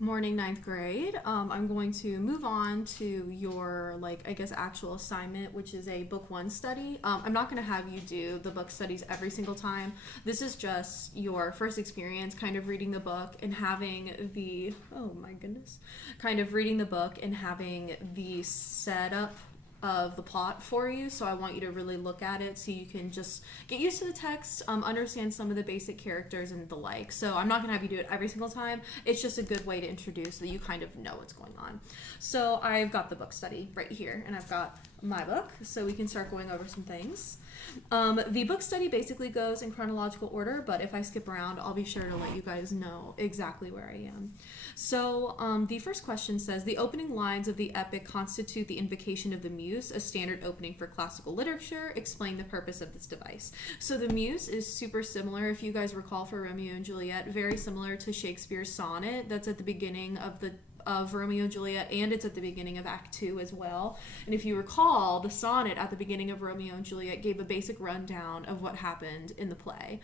Morning, ninth grade. I'm going to move on to your, actual assignment, which is a book one study. I'm not going to have you do the book studies every single time. This is just your first experience kind of reading the book and having oh my goodness, kind of reading the book and having the setup of the plot for you. So I want you to really look at it so you can just get used to the text, understand some of the basic characters and the like. So I'm not going to have you do it every single time. It's just a good way to introduce so that you kind of know what's going on. So I've got the book study right here, and I've got my book, so we can start going over some things. The book study basically goes in chronological order, but if I skip around, I'll be sure to let you guys know exactly where I am. So the first question says, the opening lines of the epic constitute the Invocation of the Muse, a standard opening for classical literature. Explain the purpose of this device. So the Muse is super similar, if you guys recall, for Romeo and Juliet, very similar to Shakespeare's sonnet that's at the beginning of Romeo and Juliet, and it's at the beginning of Act 2 as well. And if you recall, the sonnet at the beginning of Romeo and Juliet gave a basic rundown of what happened in the play.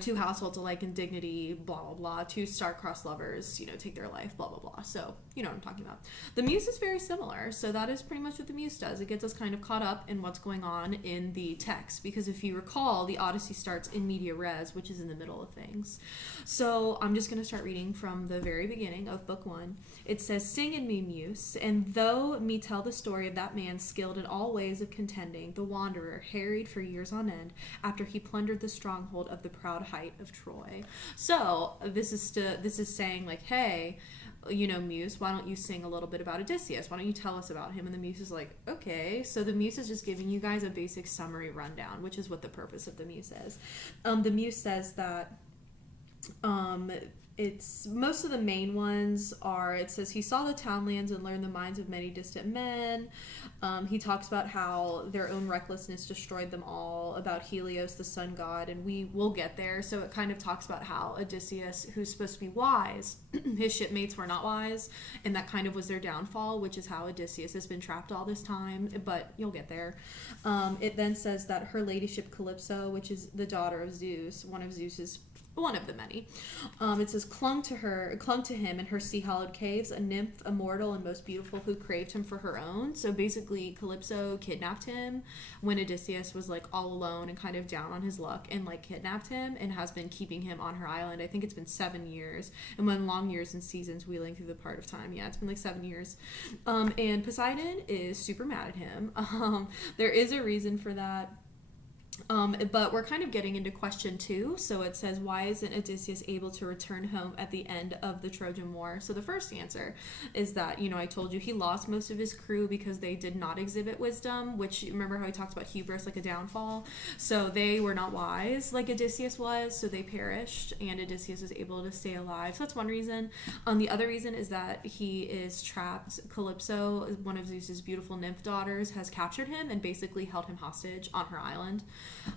Two households alike in dignity, blah, blah, blah. Two star-crossed lovers, take their life, blah, blah, blah. So, you know what I'm talking about. The Muse is very similar. So that is pretty much what the Muse does. It gets us kind of caught up in what's going on in the text. Because if you recall, the Odyssey starts in media res, which is in the middle of things. So I'm just going to start reading from the very beginning of book one. It says, "Sing in me, Muse, and though me tell the story of that man skilled in all ways of contending, the wanderer, harried for years on end, after he plundered the stronghold of the proud height of Troy." So this is saying, like, hey, Muse, why don't you sing a little bit about Odysseus? Why don't you tell us about him? And the Muse is like, okay. So the Muse is just giving you guys a basic summary rundown, which is what the purpose of the Muse is. The Muse says that it's most of the main ones are, it says he saw the townlands and learned the minds of many distant men. He talks about how their own recklessness destroyed them all, about Helios, the sun god, and we will get there. So it kind of talks about how Odysseus, who's supposed to be wise, his shipmates were not wise, and that kind of was their downfall, which is how Odysseus has been trapped all this time, but you'll get there. It then says that her ladyship Calypso, which is the daughter of Zeus, one of the many. It says, clung to him in her sea-hollowed caves, a nymph, immortal and most beautiful, who craved him for her own. So basically, Calypso kidnapped him when Odysseus was, all alone and kind of down on his luck, and, kidnapped him and has been keeping him on her island. I think it's been 7 years. And when long years and seasons wheeling through the part of time. Yeah, it's been, 7 years. And Poseidon is super mad at him. There is a reason for that. But we're kind of getting into question 2. So it says, why isn't Odysseus able to return home at the end of the Trojan War? So the first answer is that, I told you he lost most of his crew because they did not exhibit wisdom, which, remember how he talks about hubris like a downfall? So they were not wise like Odysseus was, so they perished, and Odysseus was able to stay alive. So that's one reason. The other reason is that he is trapped. Calypso, one of Zeus's beautiful nymph daughters, has captured him and basically held him hostage on her island.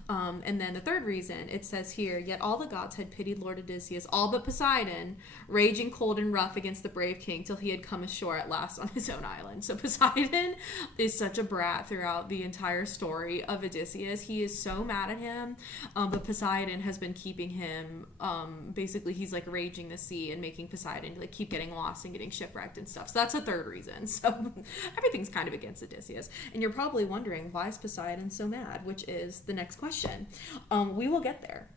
And then the third reason, it says here, yet all the gods had pitied Lord Odysseus, all but Poseidon, raging cold and rough against the brave king till he had come ashore at last on his own island. So Poseidon is such a brat throughout the entire story of Odysseus. He is so mad at him, but Poseidon has been keeping him, basically he's raging the sea and making Poseidon keep getting lost and getting shipwrecked and stuff. So that's a third reason. So everything's kind of against Odysseus. And you're probably wondering, why is Poseidon so mad? Which is the next question. We will get there.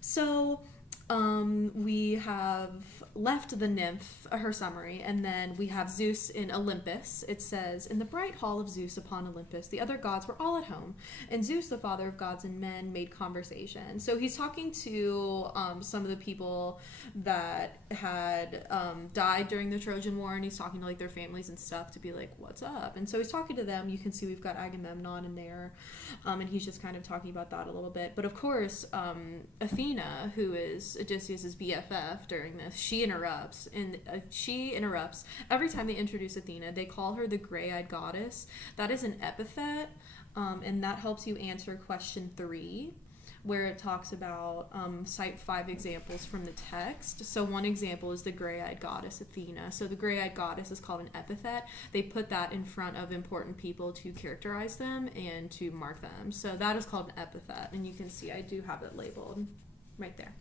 So we have left the nymph, her summary, and then we have Zeus in Olympus. It says, in the bright hall of Zeus upon Olympus, the other gods were all at home, and Zeus, the father of gods and men, made conversation. So he's talking to some of the people that had died during the Trojan War, and he's talking to their families and stuff to be what's up? And so he's talking to them. You can see we've got Agamemnon in there, and he's just kind of talking about that a little bit. But of course, Athena, who is Odysseus's BFF during this, she interrupts every time they introduce Athena. They call her the gray-eyed goddess. That is an epithet, and that helps you answer question 3, where it talks about cite 5 examples from the text. So one example is the gray-eyed goddess Athena. So the gray-eyed goddess is called an epithet. They put that in front of important people to characterize them and to mark them. So that is called an epithet, and you can see I do have it labeled right there.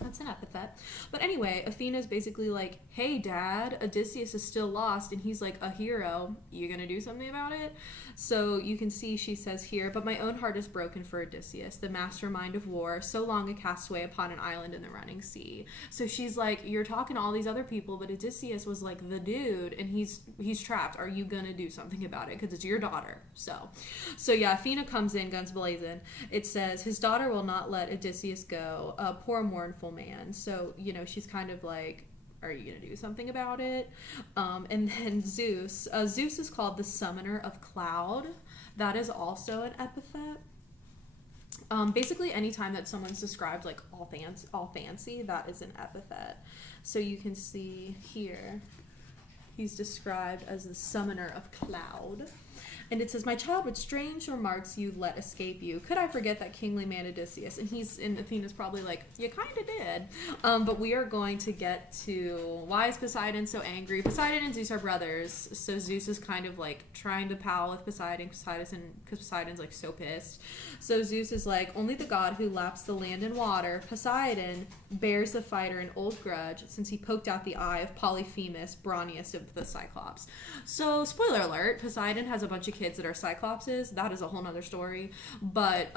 That's an epithet. But anyway, Athena's basically like, hey, Dad, Odysseus is still lost, and he's like a hero. You gonna do something about it? So you can see she says here, but my own heart is broken for Odysseus, the mastermind of war, so long a castaway upon an island in the running sea. So she's like, you're talking to all these other people, but Odysseus was like the dude, and he's trapped. Are you gonna do something about it? Because it's your daughter. So yeah, Athena comes in, guns blazing. It says, his daughter will not let Odysseus go, a poor mournful man. So, you know, she's kind of like, are you going to do something about it? And then Zeus. Zeus is called the summoner of cloud. That is also an epithet. Basically, anytime that someone's described like all fancy, that is an epithet. So you can see here, he's described as the summoner of cloud. And it says, my child, what strange remarks you let escape you. Could I forget that kingly man Odysseus? And Athena's probably like, you kind of did. But we are going to get to, why is Poseidon so angry? Poseidon and Zeus are brothers. So Zeus is kind of like trying to pal with Poseidon because Poseidon's like so pissed. So Zeus is like, only the god who laps the land and water, Poseidon, bears the fighter an old grudge since he poked out the eye of Polyphemus, brawniest of the Cyclops. So spoiler alert, Poseidon has a bunch of kids that are Cyclopses. That is a whole nother story. But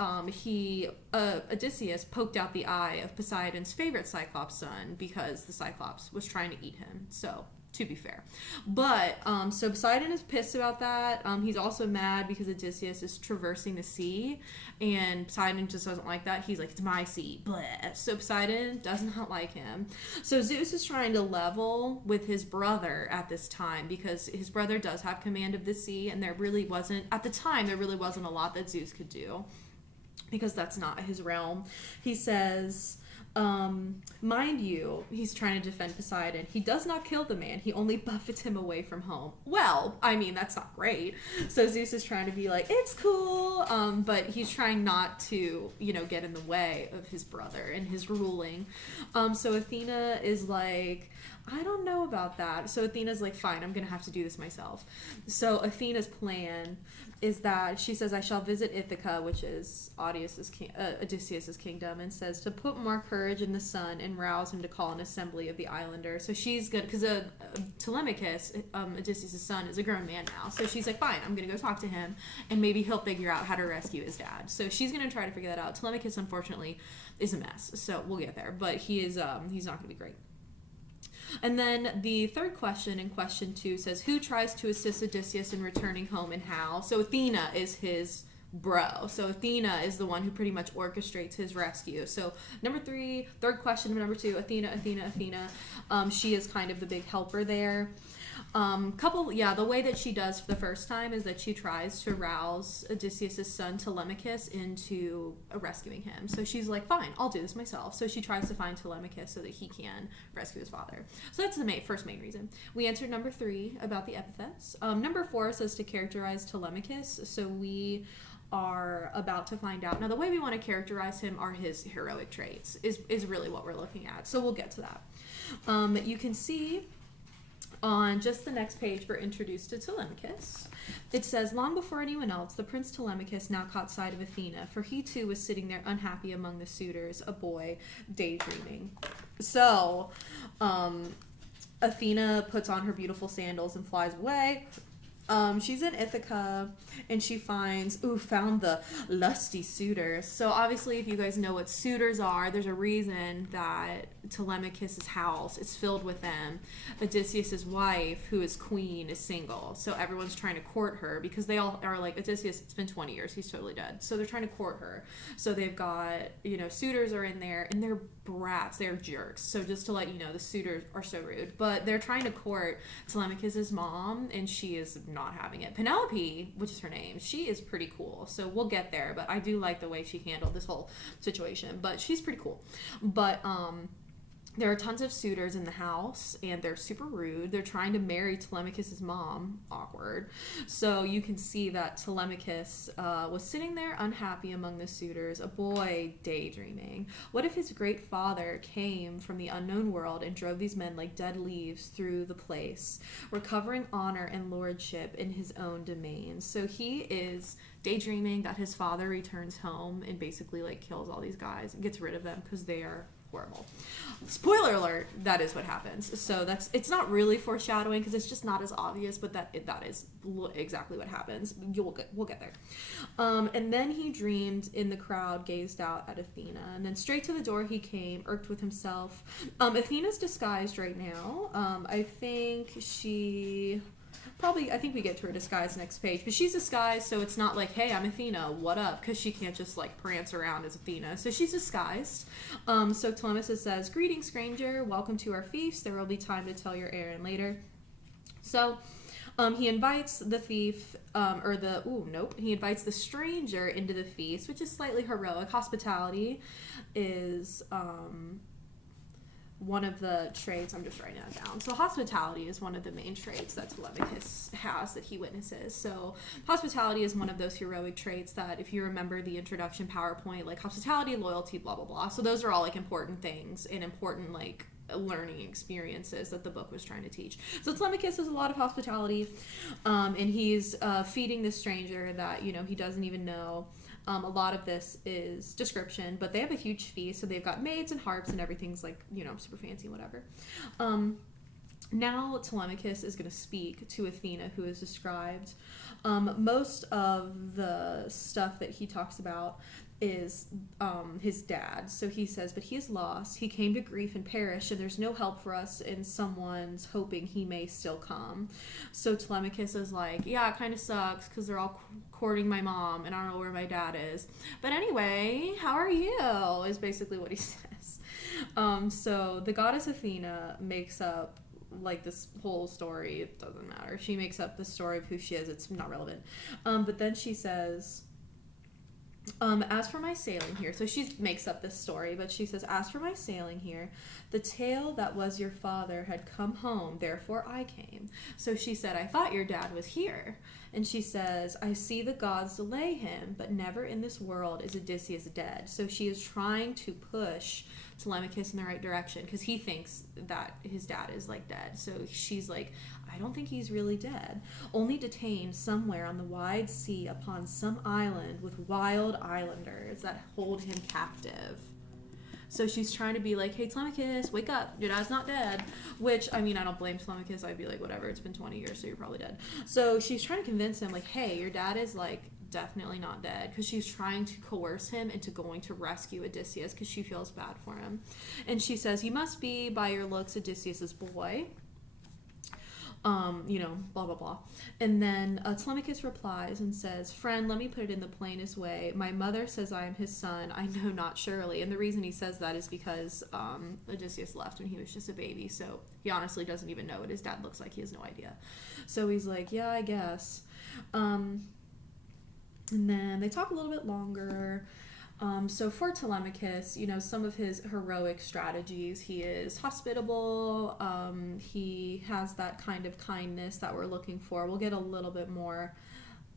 Odysseus poked out the eye of Poseidon's favorite Cyclops son because the Cyclops was trying to eat him. So, to be fair. But, so Poseidon is pissed about that. He's also mad because Odysseus is traversing the sea, and Poseidon just doesn't like that. He's like, it's my sea. Blah. So Poseidon does not like him. So Zeus is trying to level with his brother at this time because his brother does have command of the sea, and at the time, there really wasn't a lot that Zeus could do because that's not his realm. He says, mind you, he's trying to defend Poseidon. He does not kill the man. He only buffets him away from home. Well, I mean, that's not great. So Zeus is trying to be like, it's cool. But he's trying not to, get in the way of his brother and his ruling. So Athena is like, I don't know about that. So Athena's like, fine, I'm going to have to do this myself. So Athena's plan is that she says, I shall visit Ithaca, which is Odysseus' kingdom, and says to put more courage in the son and rouse him to call an assembly of the islanders. So she's good, because Telemachus, Odysseus' son, is a grown man now. So she's like, fine, I'm going to go talk to him, and maybe he'll figure out how to rescue his dad. So she's going to try to figure that out. Telemachus, unfortunately, is a mess, so we'll get there. But he's not going to be great. And then the third question in question 2 says, who tries to assist Odysseus in returning home and how? So Athena is his bro. So Athena is the one who pretty much orchestrates his rescue. So third question of number 2, Athena. She is kind of the big helper there. The way that she does for the first time is that she tries to rouse Odysseus' son Telemachus into rescuing him. So she's like, fine, I'll do this myself. So she tries to find Telemachus so that he can rescue his father. So that's the first main reason. We answered number 3 about the epithets. Number 4 says to characterize Telemachus. So we are about to find out. Now, the way we want to characterize him are his heroic traits is really what we're looking at. So we'll get to that. You can see on just the next page, we're introduced to Telemachus. It says, long before anyone else, the prince Telemachus now caught sight of Athena, for he too was sitting there unhappy among the suitors, a boy, daydreaming. So, Athena puts on her beautiful sandals and flies away. She's in Ithaca, and she found the lusty suitors. So obviously, if you guys know what suitors are, there's a reason that Telemachus' house is filled with them. Odysseus' wife, who is queen, is single. So everyone's trying to court her because they all are like, Odysseus, it's been 20 years, he's totally dead. So they're trying to court her. So they've got, suitors are in there, and they're brats, they're jerks. So just to let you know, the suitors are so rude. But they're trying to court Telemachus' mom, and she is not having it. Penelope, which is her name, she is pretty cool. So we'll get there, but I do like the way she handled this whole situation. But she's pretty cool. But there are tons of suitors in the house, and they're super rude. They're trying to marry Telemachus' mom. Awkward. So you can see that Telemachus was sitting there unhappy among the suitors, a boy daydreaming. What if his great father came from the unknown world and drove these men like dead leaves through the place, recovering honor and lordship in his own domain? So he is daydreaming that his father returns home and basically like kills all these guys and gets rid of them because they are horrible. Spoiler alert, that is what happens. So it's not really foreshadowing because it's just not as obvious, but that is exactly what happens. We'll get there. And then he dreamed in the crowd, gazed out at Athena, and then straight to the door he came, irked with himself. Athena's disguised right now. I think we get to her disguise next page, but she's disguised, so it's not like, hey, I'm Athena, what up? Because she can't just like prance around as Athena, so she's disguised. So Telemachus says, "Greetings, stranger, welcome to our feast. There will be time to tell your errand later." So he invites the thief, he invites the stranger into the feast, which is slightly heroic. Hospitality is one of the traits. I'm just writing that down. So hospitality is one of the main traits that Telemachus has that he witnesses. So hospitality is one of those heroic traits that, if you remember the introduction PowerPoint, like hospitality, loyalty, blah, blah, blah. So those are all like important things and important like learning experiences that the book was trying to teach. So Telemachus has a lot of hospitality, and he's feeding this stranger that, he doesn't even know. A lot of this is description, but they have a huge feast, so they've got maids and harps and everything's like, super fancy, whatever. Now Telemachus is going to speak to Athena, who is described. Most of the stuff that he talks about is his dad. So he says, "But he is lost. He came to grief and perished, and there's no help for us, and someone's hoping he may still come." So Telemachus is like, "Yeah, it kind of sucks because they're all courting my mom, and I don't know where my dad is. But anyway, how are you?" is basically what he says. So the goddess Athena makes up like this whole story. It doesn't matter. She makes up the story of who she is. It's not relevant. But then she says, "As for my sailing here," so she makes up this story, but she says, "As for my sailing here, the tale that was your father had come home, therefore I came." So she said, "I thought your dad was here." And she says, "I see the gods delay him, but never in this world is Odysseus dead." So she is trying to push Telemachus in the right direction because he thinks that his dad is like dead. So she's like, "I don't think he's really dead. Only detained somewhere on the wide sea upon some island with wild islanders that hold him captive." So she's trying to be like, "Hey, Telemachus, wake up. Your dad's not dead." Which, I mean, I don't blame Telemachus. I'd be like, whatever, it's been 20 years, so you're probably dead. So she's trying to convince him, like, hey, your dad is, like, definitely not dead. Because she's trying to coerce him into going to rescue Odysseus because she feels bad for him. And she says, "You must be, by your looks, Odysseus's boy." Blah, blah, blah. And then Telemachus replies and says, "Friend, let me put it in the plainest way. My mother says I am his son. I know not surely." And the reason he says that is because Odysseus left when he was just a baby. So he honestly doesn't even know what his dad looks like. He has no idea. So he's like, "Yeah, I guess." And then they talk a little bit longer. So for Telemachus, some of his heroic strategies, he is hospitable, he has that kind of kindness that we're looking for. We'll get a little bit more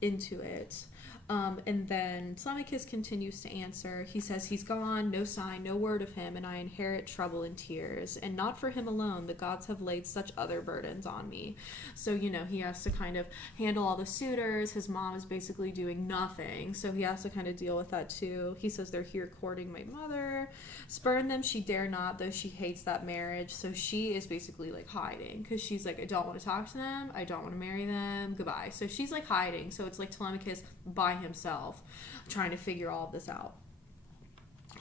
into it. And then Telemachus continues to answer. He says, "He's gone, no sign, no word of him, and I inherit trouble and tears. And not for him alone, the gods have laid such other burdens on me." So, he has to kind of handle all the suitors. His mom is basically doing nothing, so he has to kind of deal with that too. He says, "They're here courting my mother. Spurn them she dare not, though she hates that marriage." So she is basically like hiding because she's like, "I don't want to talk to them. I don't want to marry them. Goodbye." So she's like hiding. So it's like Telemachus by himself trying to figure all of this out.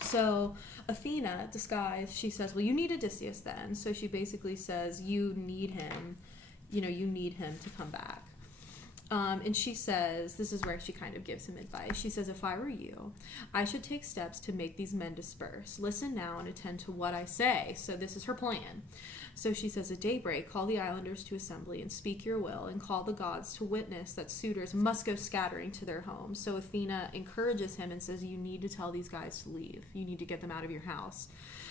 So Athena, disguised, she says, "Well, you need Odysseus then." So she basically says, "You need him, you need him to come back." And she says, this is where she kind of gives him advice. She says, "If I were you, I should take steps to make these men disperse. Listen now and attend to what I say." So this is her plan. So she says, "At daybreak, call the islanders to assembly and speak your will, and call the gods to witness that suitors must go scattering to their homes." So Athena encourages him and says, "You need to tell these guys to leave. You need to get them out of your house.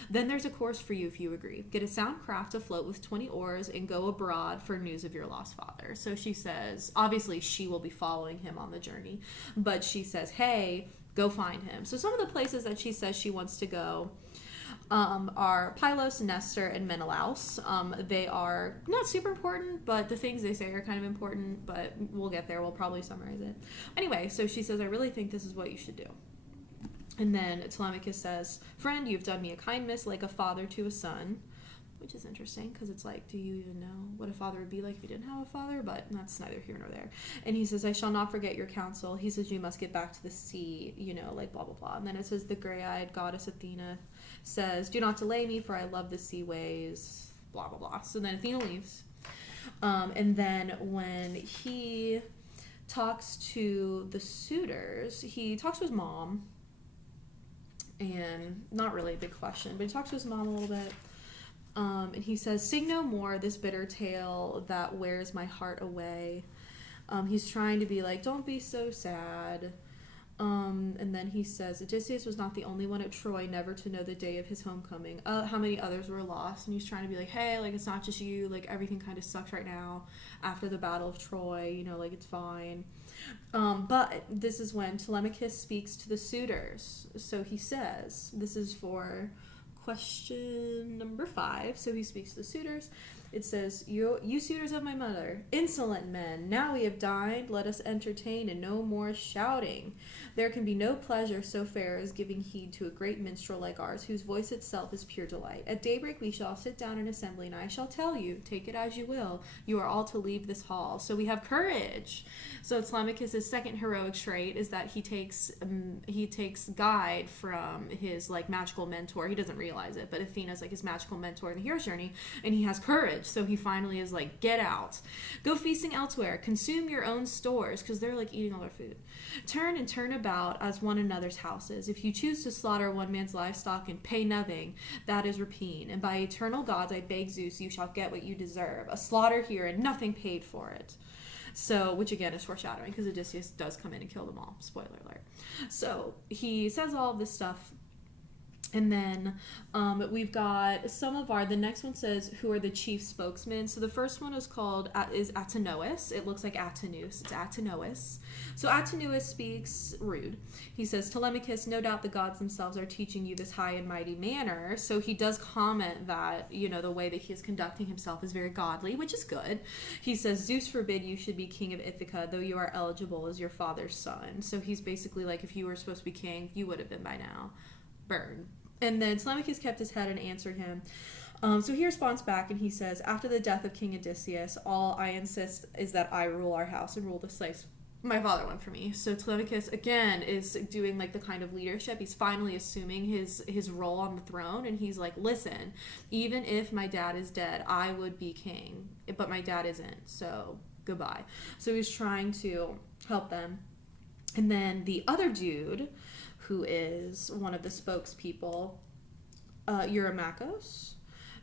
Then there's a course for you if you agree. Get a sound craft afloat with 20 oars and go abroad for news of your lost father." So she says, obviously she will be following him on the journey, but she says, hey, go find him. So some of the places that she says she wants to go are Pylos, Nestor, and Menelaus. They are not super important, but the things they say are kind of important, but we'll get there. We'll probably summarize it. Anyway, so she says, "I really think this is what you should do." And then Telemachus says, "Friend, you've done me a kindness like a father to a son," which is interesting because it's like, do you even know what a father would be like if you didn't have a father? But that's neither here nor there. And he says, "I shall not forget your counsel." He says, "You must get back to the sea," like blah, blah, blah. And then it says, the gray-eyed goddess Athena says, "Do not delay me, for I love the sea ways," blah, blah, blah. So then Athena leaves. And then when he talks to the suitors, he talks to his mom. And not really a big question, but he talks to his mom a little bit. And he says, "Sing no more this bitter tale that wears my heart away." He's trying to be like, don't be so sad. And then he says, "Odysseus was not the only one at Troy never to know the day of his homecoming. How many others were lost?" And he's trying to be like, hey, like, it's not just you. Like, everything kind of sucks right now after the Battle of Troy. Like, it's fine. But this is when Telemachus speaks to the suitors. So he says, this is for question number 5. So he speaks to the suitors. It says, you suitors of my mother, insolent men, now we have dined, let us entertain, and no more shouting. There can be no pleasure so fair as giving heed to a great minstrel like ours, whose voice itself is pure delight. At daybreak we shall sit down in assembly, and I shall tell you, take it as you will, you are all to leave this hall. So we have courage. So Telemachus' second heroic trait is that he takes guide from his like magical mentor. He doesn't realize it, but Athena's like his magical mentor in the hero's journey, and he has courage. So he finally is like, get out, go feasting elsewhere, consume your own stores, because they're like eating all their food. Turn and turn about as one another's houses. If you choose to slaughter one man's livestock and pay nothing, that is rapine. And by eternal gods, I beg Zeus, you shall get what you deserve. A slaughter here and nothing paid for it. So, which again is foreshadowing, because Odysseus does come in and kill them all. Spoiler alert. So he says all of this stuff. And then we've got the next one says, who are the chief spokesmen. So the first one is Atenois. It looks like Atenus. It's Atenois. So Atenus speaks rude. He says, Telemachus, no doubt the gods themselves are teaching you this high and mighty manner. So he does comment that, the way that he is conducting himself is very godly, which is good. He says, Zeus forbid you should be king of Ithaca, though you are eligible as your father's son. So he's basically like, if you were supposed to be king, you would have been by now. Burn. And then Telemachus kept his head and answered him. So he responds back and he says, after the death of King Odysseus, all I insist is that I rule our house and rule the slaves my father went for me. So Telemachus, again, is doing like the kind of leadership. He's finally assuming his role on the throne, and he's like, listen, even if my dad is dead, I would be king, but my dad isn't, so goodbye. So he's trying to help them. And then the other dude, who is one of the spokespeople, Eurymachus,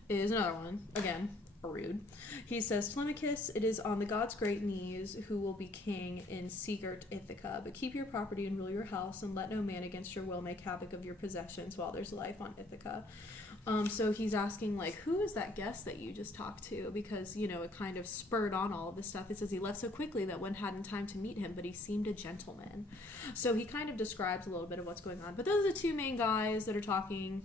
is another one. Again, rude. He says, Telemachus, it is on the gods' great knees who will be king in secret Ithaca, but keep your property and rule your house, and let no man against your will make havoc of your possessions while there's life on Ithaca. So he's asking, like, who is that guest that you just talked to? Because, it kind of spurred on all of this stuff. It says he left so quickly that one hadn't time to meet him, but he seemed a gentleman. So he kind of describes a little bit of what's going on. But those are the two main guys that are talking.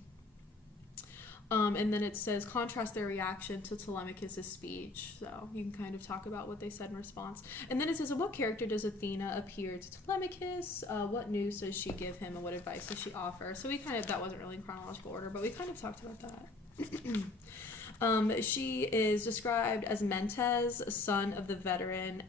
And then it says, contrast their reaction to Telemachus' speech. So you can kind of talk about what they said in response. And then it says, what character does Athena appear to Telemachus? What news does she give him, and what advice does she offer? So we that wasn't really in chronological order, but we kind of talked about that. She is described as Mentes, son of the veteran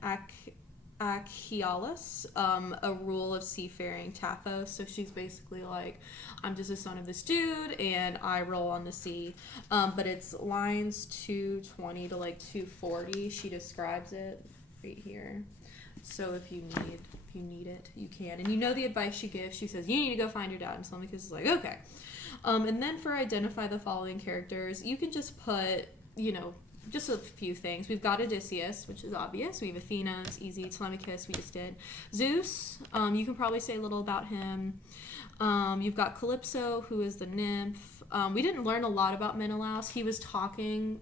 Achialus, a rule of seafaring Taphos. So she's basically like, I'm just a son of this dude and I roll on the sea. But it's lines 220 to like 240. She describes it right here. So if you need it, you can. And the advice she gives, she says, you need to go find your dad. And Telemachus is like, okay. And then for identify the following characters, you can just put, just a few things. We've got Odysseus, which is obvious. We have Athena, it's easy. Telemachus, we just did. Zeus, you can probably say a little about him. You've got Calypso, who is the nymph. We didn't learn a lot about Menelaus. He was talking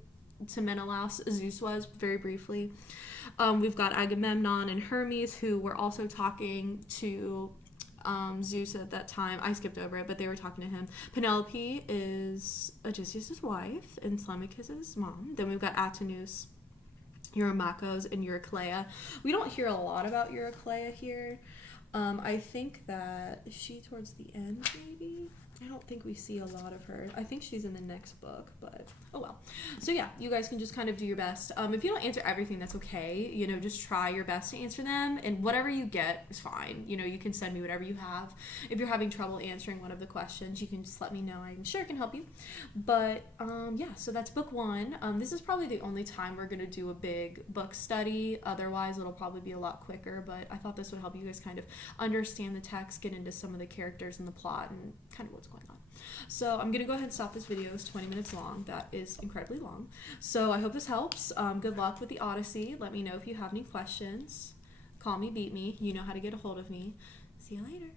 to Menelaus, Zeus was, very briefly. We've got Agamemnon and Hermes, who were also talking to Zeus at that time. I skipped over it, but they were talking to him. Penelope is Odysseus' wife and Telemachus' mom. Then we've got Atenus, Eurymachus, and Eurycleia. We don't hear a lot about Eurycleia here. I think that is she towards the end, maybe? I don't think we see a lot of her. I think she's in the next book, but oh well. So yeah, you guys can just kind of do your best. If you don't answer everything, that's okay. You know, just try your best to answer them, and whatever you get is fine. You know, you can send me whatever you have. If you're having trouble answering one of the questions, you can just let me know. I'm sure I can help you. But yeah, so that's book 1. This is probably the only time we're gonna do a big book study. Otherwise, it'll probably be a lot quicker. But I thought this would help you guys kind of understand the text, get into some of the characters and the plot, and kind of what's going on. So I'm gonna go ahead and stop this video. It's 20 minutes long. That is incredibly long. So I hope this helps. Good luck with the Odyssey. Let me know if you have any questions. Call me, beat me. You know how to get a hold of me. See you later.